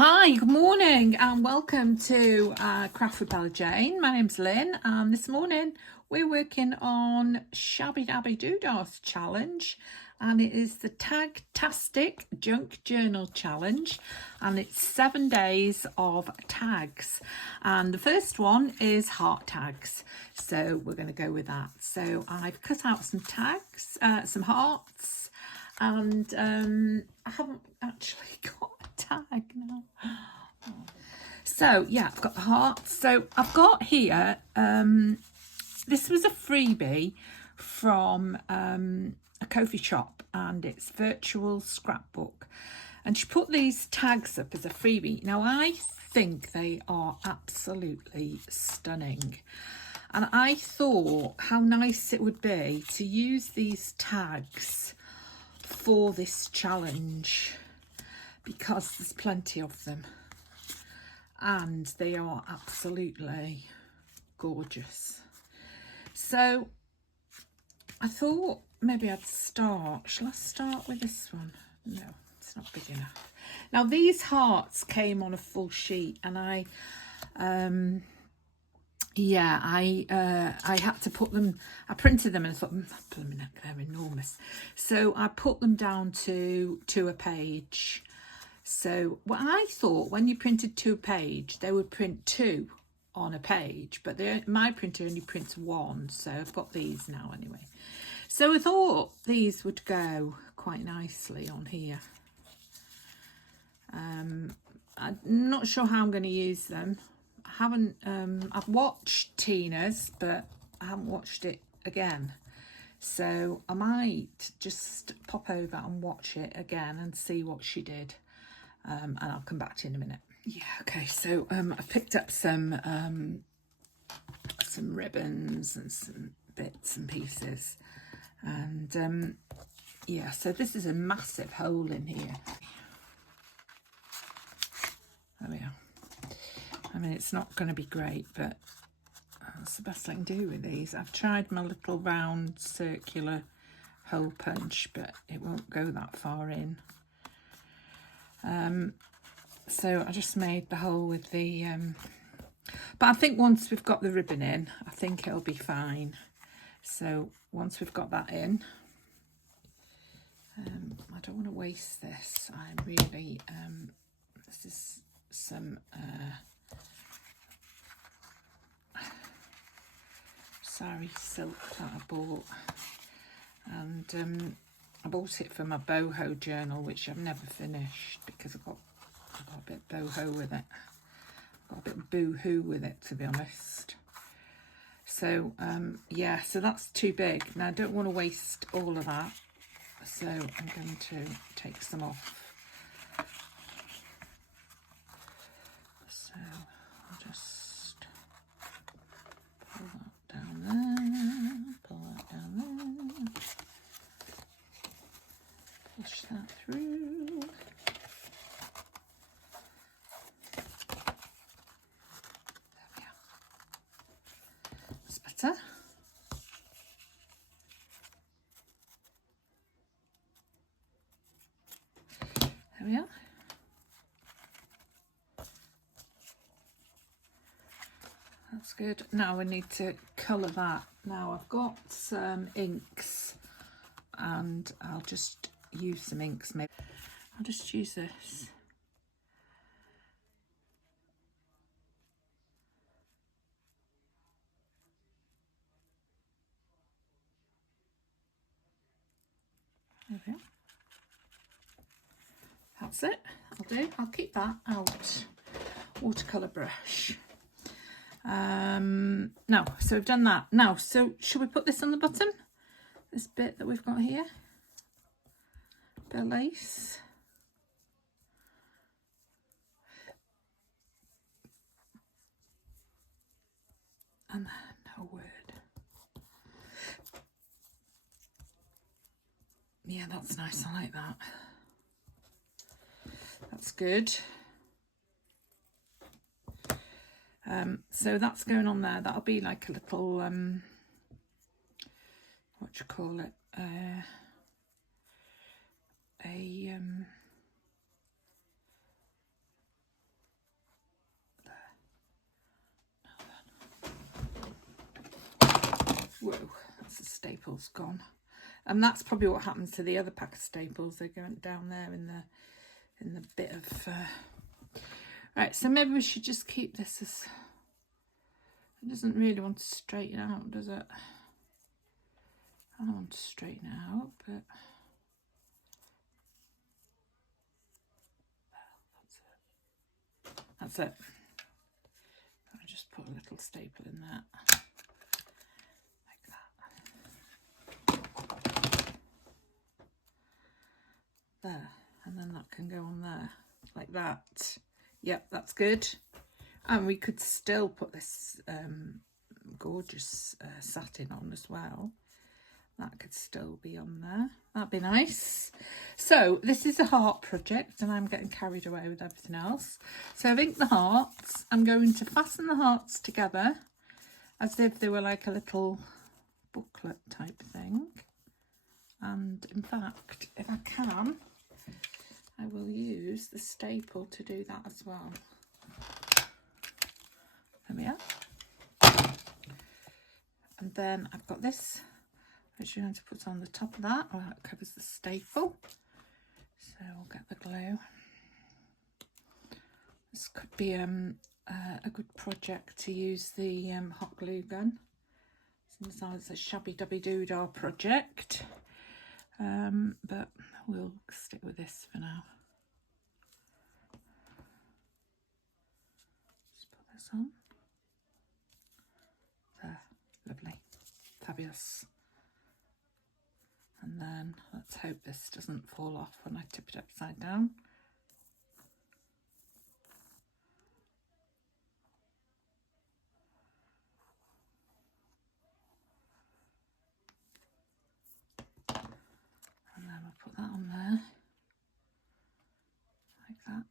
Hi, good morning and welcome to Craft with Bella Jane. My name's Lynn and this morning we're working on Shabby Dabby Doodahs challenge, and it is the Tag-tastic Junk Journal challenge, and it's 7 days of tags, and the first one is heart tags, so we're going to go with that. So I've cut out some tags, some hearts, and I haven't actually got a tag now. So yeah, I've got the hearts. So I've got here, this was a freebie from a coffee shop, and it's Virtual Scrapbook, and she put these tags up as a freebie. Now I think they are absolutely stunning, and I thought how nice it would be to use these tags for this challenge because there's plenty of them and they are absolutely gorgeous. So I thought maybe I'd start. Shall I start with this one? No, it's not big enough. Now these hearts came on a full sheet, and I had to put them, I printed them and I thought, they're enormous. So I put them down to a page. So what I thought, when you printed to a page, they would print 2 on a page, but my printer only prints 1. So I've got these now anyway. So I thought these would go quite nicely on here. I'm not sure how I'm going to use them. I haven't, I've watched Tina's, but I haven't watched it again. So I might just pop over and watch it again and see what she did. And I'll come back to you in a minute. Yeah, okay, so I picked up some ribbons and some bits and pieces. And yeah, so this is a massive hole in here. There we are. I mean, it's not going to be great, but that's the best I can do with these. I've tried my little round circular hole punch, but it won't go that far in. So I just made the hole with the, but I think once we've got the ribbon in, I think it'll be fine. So once we've got that in, I don't want to waste this. I really, this is some sari silk that I bought, and I bought it for my boho journal, which I've never finished because I got a bit boho with it. I got a bit boo-hoo with it, to be honest. So yeah, so that's too big. Now I don't want to waste all of that, so I'm going to take some off. So I'll just pull that down there, pull that down there, push that through. Better. There we are. That's good. Now we need to colour that. Now I've got some inks, and I'll just use some inks. Maybe I'll just use this. There we go. That's it. I'll keep that out. Watercolour brush. No, so we've done that. Now, so should we put this on the bottom? This bit that we've got here. Bit of lace. And no word. Yeah, that's nice. I like that. That's good. So that's going on there. That'll be like a little, what do you call it? staples gone. And that's probably what happens to the other pack of staples. They're going down there in the bit of... Right, so maybe we should just keep this as... It doesn't really want to straighten out, does it? I don't want to straighten it out, but... That's it. I'll just put a little staple in that. Like that. There. And then that can go on there. Like that. Yep, that's good. And we could still put this gorgeous satin on as well. That could still be on there. That'd be nice. So this is a heart project and I'm getting carried away with everything else. So I've inked the hearts. I'm going to fasten the hearts together as if they were like a little booklet type thing. And in fact, if I can, I will use the staple to do that as well. There we are. And then I've got this, which you're going to put on the top of that, or that covers the staple. So we'll get the glue. This could be a good project to use the hot glue gun. Sometimes it's a shabby-dabby-doo-dah project, but we'll stick with this for now. Just put this on. There, lovely, fabulous. And then let's hope this doesn't fall off when I tip it upside down. And then we'll put that on there, like that.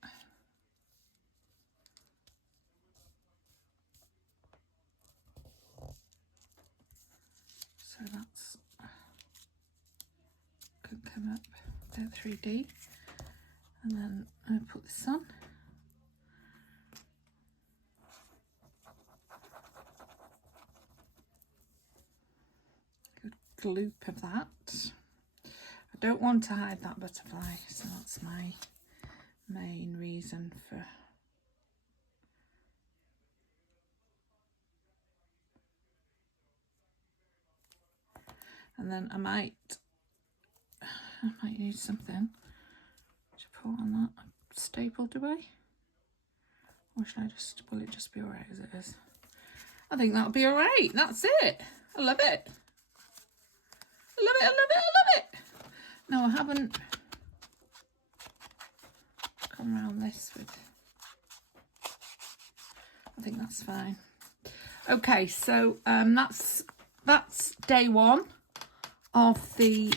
So that's could come up to 3D, and then I'll put this on. Good gloop of that. I don't want to hide that butterfly, so that's my main reason for and then I might need something to put on that staple, do I? Or should I just, will it just be alright as it is? I think that'll be alright. That's it. I love it. I love it, I love it, I love it. No, I haven't come around this with, I think that's fine. Okay, so that's day one of the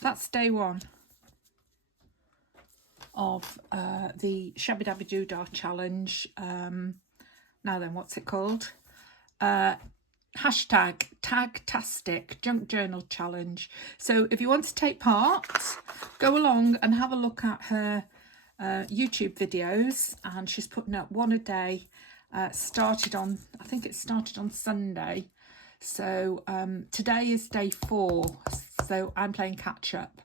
that's day one of the Shabby Dabby Doo-Dah challenge. Now then, what's it called? Hashtag Tagtastic Junk Journal Challenge. So if you want to take part, go along and have a look at her YouTube videos, and she's putting up one a day. Started on, I think it started on Sunday. So today is day 4, so I'm playing catch up.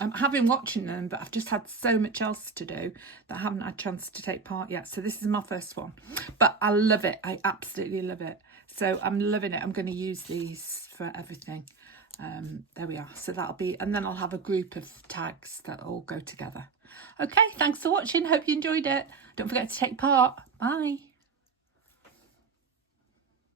I have been watching them, but I've just had so much else to do that I haven't had a chance to take part yet. So this is my first one, but I love it. I absolutely love it. So I'm loving it. I'm going to use these for everything. There we are. So that'll be, and then I'll have a group of tags that all go together. Okay, thanks for watching. Hope you enjoyed it. Don't forget to take part. Bye.